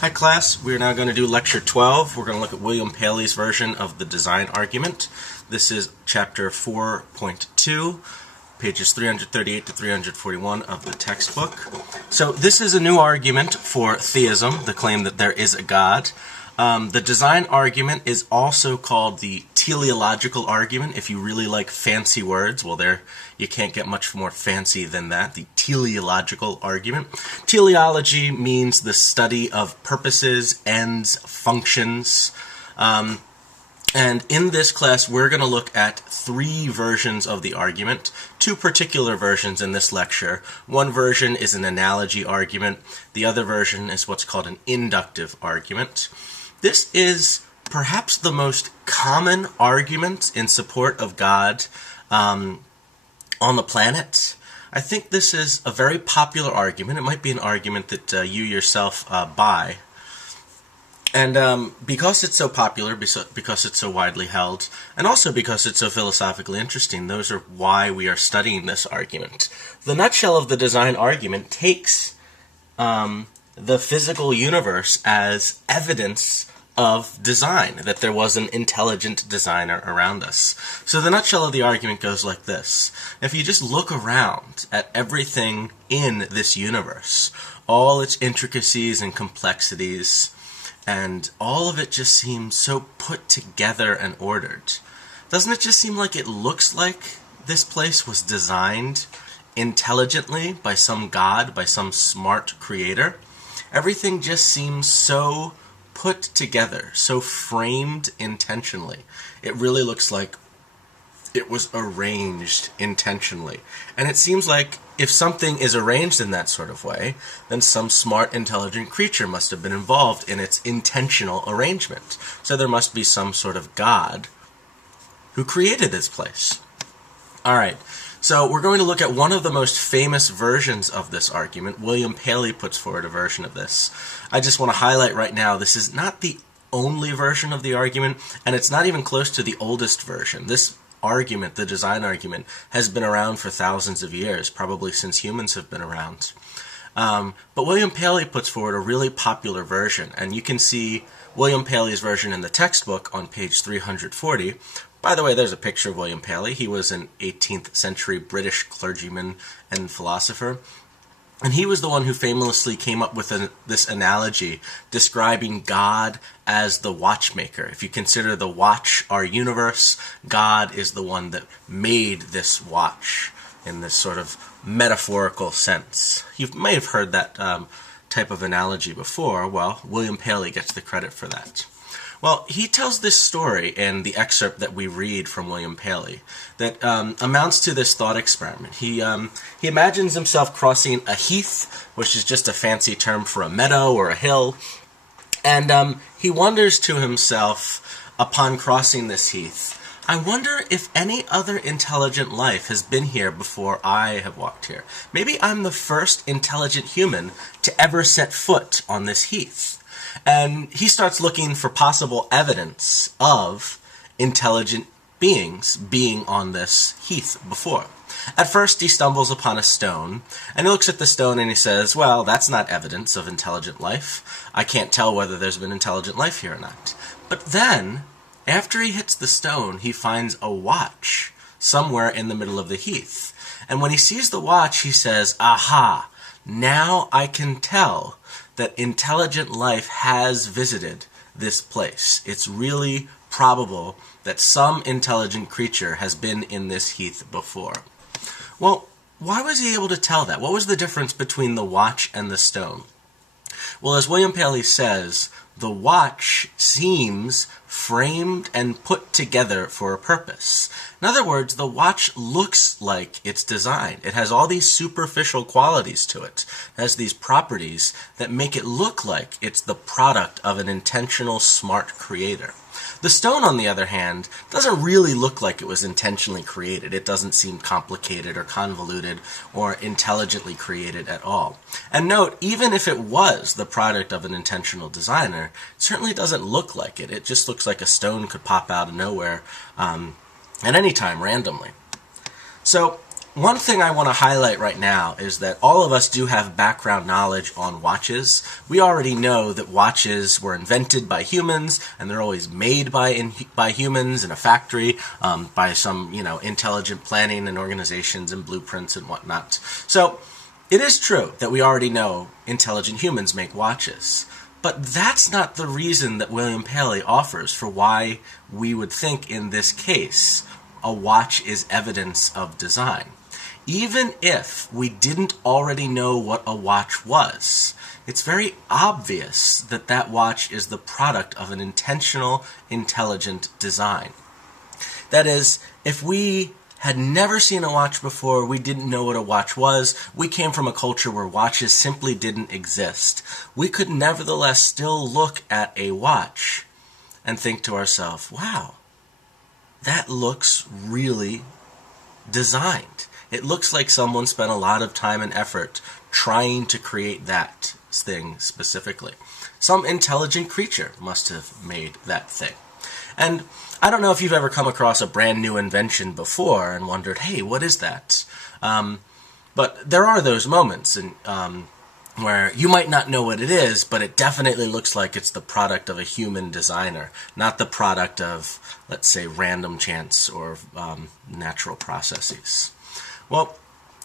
Hi class, we're now going to do lecture 12. We're going to look at William Paley's version of the design argument. This is chapter 4.2, pages 338 to 341 of the textbook. So this is a new argument for theism, the claim that there is a God. The design argument is also called the teleological argument. If you really like fancy words, well, you can't get much more fancy than that, the teleological argument. Teleology means the study of purposes, ends, functions. And in this class, we're going to look at three versions of the argument, two particular versions in this lecture. One version is an analogy argument. The other version is what's called an inductive argument. This is perhaps the most common argument in support of God on the planet. I think this is a very popular argument. It might be an argument that you yourself buy. And because it's so popular, because it's so widely held, and also because it's so philosophically interesting, those are why we are studying this argument. The nutshell of the design argument takes the physical universe as evidence of design, that there was an intelligent designer around us. So the nutshell of the argument goes like this. If you just look around at everything in this universe, all its intricacies and complexities, and all of it just seems so put together and ordered, doesn't it just seem like it looks like this place was designed intelligently by some god, by some smart creator? Everything just seems so put together, so framed intentionally. It really looks like it was arranged intentionally. And it seems like if something is arranged in that sort of way, then some smart, intelligent creature must have been involved in its intentional arrangement. So there must be some sort of God who created this place. Alright, so we're going to look at one of the most famous versions of this argument. William Paley puts forward a version of this. I just want to highlight right now, this is not the only version of the argument, and it's not even close to the oldest version. This argument, the design argument, has been around for thousands of years, probably since humans have been around. But William Paley puts forward a really popular version, and you can see William Paley's version in the textbook on page 340. By the way, there's a picture of William Paley. He was an 18th century British clergyman and philosopher. And he was the one who famously came up with this analogy describing God as the watchmaker. If you consider the watch our universe, God is the one that made this watch in this sort of metaphorical sense. You may have heard that type of analogy before. Well, William Paley gets the credit for that. Well, he tells this story in the excerpt that we read from William Paley that amounts to this thought experiment. He imagines himself crossing a heath, which is just a fancy term for a meadow or a hill, and he wonders to himself upon crossing this heath, I wonder if any other intelligent life has been here before I have walked here. Maybe I'm the first intelligent human to ever set foot on this heath. And he starts looking for possible evidence of intelligent beings being on this heath before. At first he stumbles upon a stone, and he looks at the stone and he says, well, that's not evidence of intelligent life. I can't tell whether there's been intelligent life here or not. But then, after he hits the stone, he finds a watch somewhere in the middle of the heath. And when he sees the watch, he says, aha, now I can tell that intelligent life has visited this place. It's really probable that some intelligent creature has been in this heath before. Well, why was he able to tell that? What was the difference between the watch and the stone? Well, as William Paley says, the watch seems framed and put together for a purpose. In other words, the watch looks like it's designed. It has all these superficial qualities to it. It has these properties that make it look like it's the product of an intentional, smart creator. The stone, on the other hand, doesn't really look like it was intentionally created. It doesn't seem complicated or convoluted or intelligently created at all. And note, even if it was the product of an intentional designer, it certainly doesn't look like it. It just looks like a stone could pop out of nowhere at any time randomly. So one thing I want to highlight right now is that all of us do have background knowledge on watches. We already know that watches were invented by humans, and they're always made by humans in a factory, by some, intelligent planning and organizations and blueprints and whatnot. So it is true that we already know intelligent humans make watches. But that's not the reason that William Paley offers for why we would think in this case a watch is evidence of design. Even if we didn't already know what a watch was, it's very obvious that that watch is the product of an intentional, intelligent design. That is, if we had never seen a watch before, we didn't know what a watch was, we came from a culture where watches simply didn't exist, we could nevertheless still look at a watch and think to ourselves, wow, that looks really designed. It looks like someone spent a lot of time and effort trying to create that thing specifically. Some intelligent creature must have made that thing. And I don't know if you've ever come across a brand new invention before and wondered, hey, what is that? But there are those moments where you might not know what it is, but it definitely looks like it's the product of a human designer, not the product of, let's say, random chance or natural processes. Well,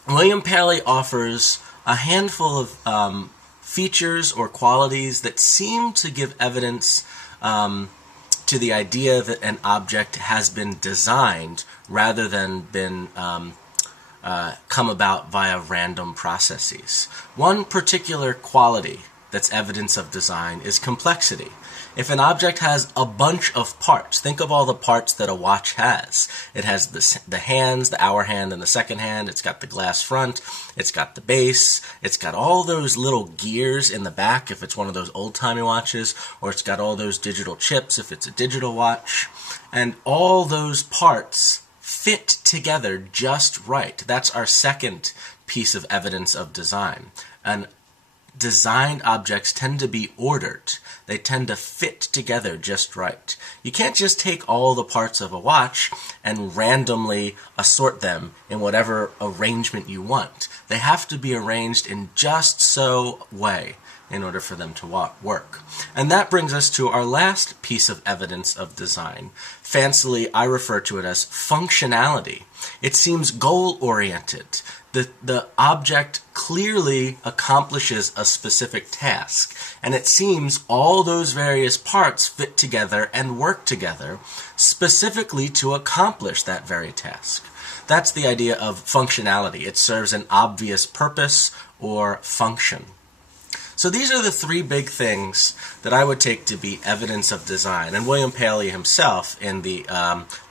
William Paley offers a handful of features or qualities that seem to give evidence to the idea that an object has been designed rather than been come about via random processes. One particular quality that's evidence of design is complexity. If an object has a bunch of parts, think of all the parts that a watch has. It has the hands, the hour hand, and the second hand. It's got the glass front. It's got the base. It's got all those little gears in the back if it's one of those old-timey watches, or it's got all those digital chips if it's a digital watch. And all those parts fit together just right. That's our second piece of evidence of design. And designed objects tend to be ordered. They tend to fit together just right. You can't just take all the parts of a watch and randomly assort them in whatever arrangement you want. They have to be arranged in just so way in order for them to work. And that brings us to our last piece of evidence of design. Fancily, I refer to it as functionality. It seems goal-oriented. The object clearly accomplishes a specific task, and it seems all those various parts fit together and work together specifically to accomplish that very task. That's the idea of functionality. It serves an obvious purpose or function. So these are the three big things that I would take to be evidence of design. And William Paley himself, in the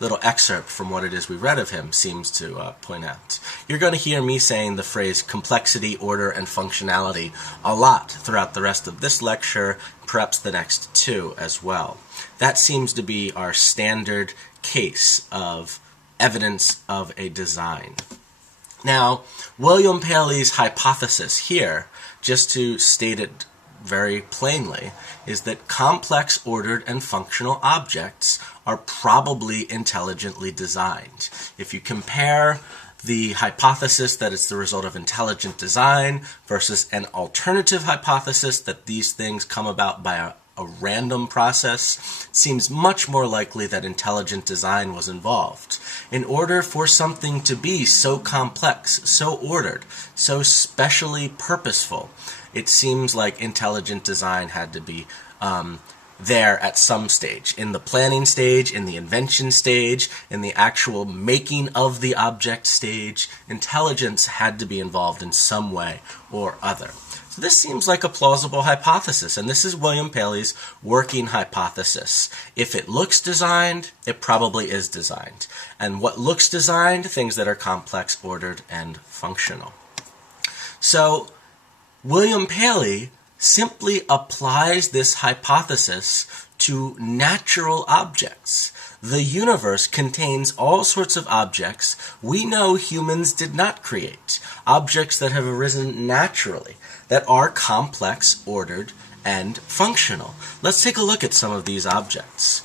little excerpt from what it is we read of him, seems to point out. You're going to hear me saying the phrase complexity, order, and functionality a lot throughout the rest of this lecture, perhaps the next two as well. That seems to be our standard case of evidence of a design. Now, William Paley's hypothesis here, just to state it very plainly, is that complex, ordered, and functional objects are probably intelligently designed. If you compare the hypothesis that it's the result of intelligent design versus an alternative hypothesis that these things come about by a random process, it seems much more likely that intelligent design was involved. In order for something to be so complex, so ordered, so specially purposeful, it seems like intelligent design had to be there at some stage. In the planning stage, in the invention stage, in the actual making of the object stage, intelligence had to be involved in some way or other. So this seems like a plausible hypothesis, and this is William Paley's working hypothesis. If it looks designed, it probably is designed. And what looks designed? Things that are complex, ordered, and functional. So William Paley simply applies this hypothesis to natural objects. The universe contains all sorts of objects we know humans did not create, objects that have arisen naturally, that are complex, ordered, and functional. Let's take a look at some of these objects.